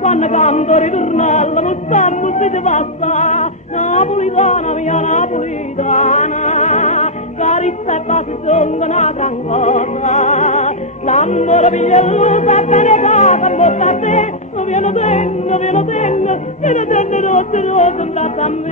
Quando canto ritornello, non stemmo si ti passa, napolitana mia napolitana, carezza e basi sono una gran cosa, l'amore pigliello sta bene casa, bocca a te, viene tengo, rosse, rosse, in braccio a me.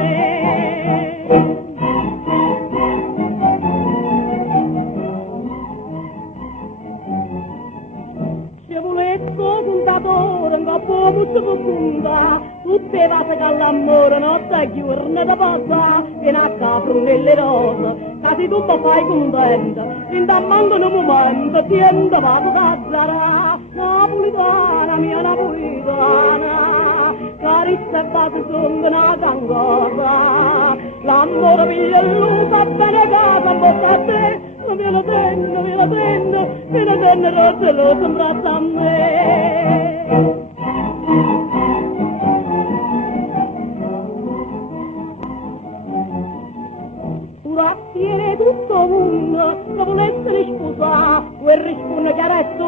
Contatore, un po' molto profonda, tutte vase che all'amore non sai chiuderne da passa, viene a capro nelle rose, casi tutto fai contento, indammando un momento, tiendo vado da zara, napolitana, mia napolitana, carezza e base sono una gran cosa, l'amore piglia e lusa, bene casa, bocca a te, me lo tengo, rosse, rosse, in braccio a me. Ora tiene tutto mondo, che volesse sposare, quel risponde che resta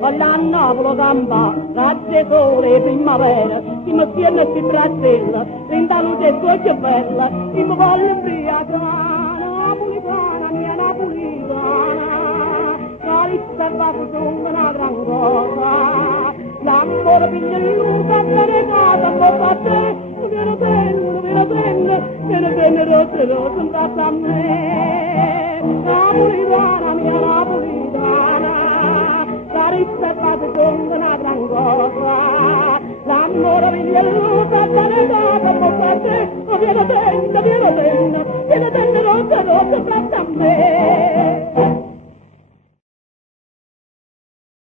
alla Napoli gamba, razze sole, primavera, si mi tiene e si brazzella, renda luce e sua bella, si mi voglio imbriacare, napolitana, mia napolitana, carezza e bacio sono una gran cosa, l'amore piglia in luce, bene casa, bocca a te, viene bene, rosse, rosse, in braccio a me, napolitana, mia napolitana, carezza e bacio sono una gran cosa, l'amore piglia in luce, bene casa, bocca a te, viene bene.